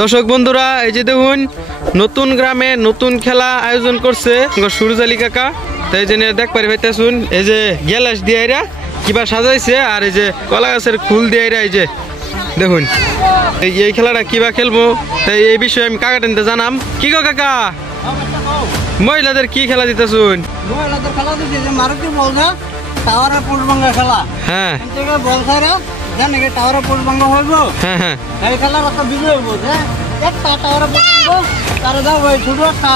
দর্শক বন্ধুরা এই যে দেখুন নতুন গ্রামে নতুন খেলা আয়োজন করছে সুরজ আলী কাকা। তাই জন্য দেখ পারি ভাইতে শুন এই যে গ্যালাস দিয়ে কিবা সাজাইছে আর এই যে কলা গাছের ফুল দিয়ে এই যে দেখুন এই খেলাটা কিবা খেলবো তাই এই বিষয়ে আমি কাকা টেনতে জানাম। কি গো কাকা মহিলাদের কি খেলা দিতে শুন? মহিলাদের খেলা দিতে মারুতি বলছে টাওয়ারে পুরবাঙ্গা খেলা। হ্যাঁ বল খাইরা জানে কি টাওয়ারে পুরবাঙ্গা হইব। হ্যাঁ হ্যাঁ এই খেলার একটা বিজয় হইব যে একটা টাওয়ারে পুরবাঙ্গা তারে দাও ওই ছোট একটা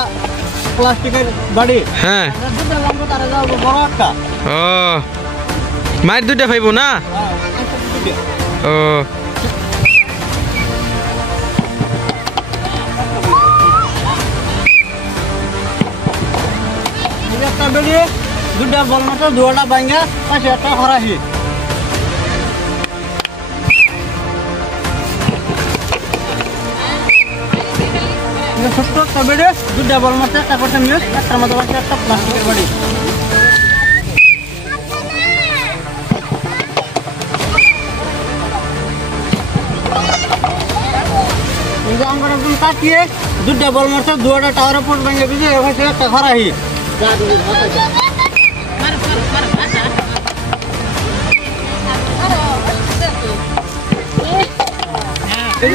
প্লাস্টিকের বাড়ি। হ্যাঁ দুটো লম্বা তারে দাও বড় একটা। ও মাইর দুইটা পাইবো না? ও একটা বেরিয়ে দুটা বল মাত্র দুটা ভাঙ্গা পাশে একটা হরাহি। ছোট্ট একটা বেড়ে দুটা বল মাত্র একটা করতে মিউট একটার মতো পাশে একটা প্লাস্টিকের বাড়ি। অঙ্গন কাটিয়ে দুটা বল মাত্র দুটা টাওয়ারের পোস্ট ভেঙে দিয়েছে পাশে একটা হরাহি।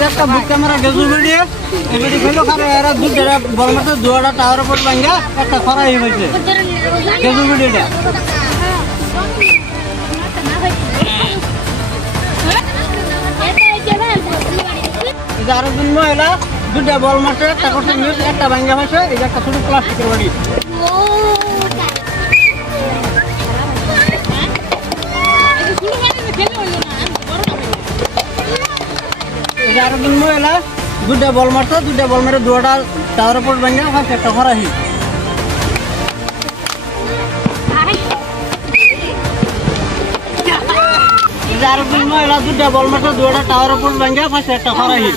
একটা বুক ক্যামেরা গেজু বেরিয়ে এবারে খেলো খারে এরা দুটা বল মারতে দুটা টাওয়ার উপর ভাঙ্গা একটা খরাই হয়েছে গেজু বেরিয়েটা। আরেকজন মহিলা দুটা বল মারতে একটা করতে নিউজ একটা ভাঙ্গা হয়েছে এই যে একটা ছোট প্লাস্টিকের বাড়ি। আরেকজন মহিলা দুটা বল মারতো দুটা বল মেরে দুটা টাওয়ার উপর ভাঙ্গা হয়েছে একটা হরাহি। আরেকজন মহিলা দুটা বল মারতো দুটা টাওয়ার উপর ভাঙ্গা হয়েছে একটা হরাহি।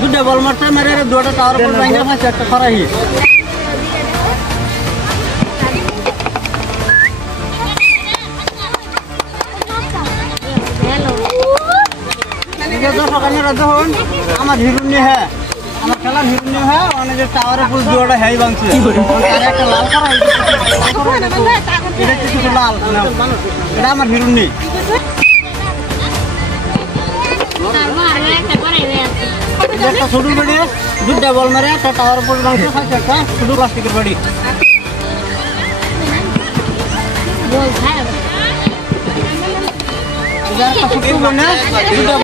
দুটা বল মারতে মেরে দুটা টাওয়ার উপর ভাঙ্গা হয়েছে একটা হরাহি। দেখুন আমার হিরুনি হ্যাঁ আমার খেলার হিরুনি হ্যাঁ অনেক টাওয়ারে ফুল দুটা হ্যাঁ ভাঙছে একটা লাল করা এটা কিছু লাল এটা আমার হিরুনি। একটা ছোট বাড়ি দুটা বল মেরে একটা টাওয়ার ফুল ভাঙছে একটা ছোট প্লাস্টিকের বাড়ি। দুটা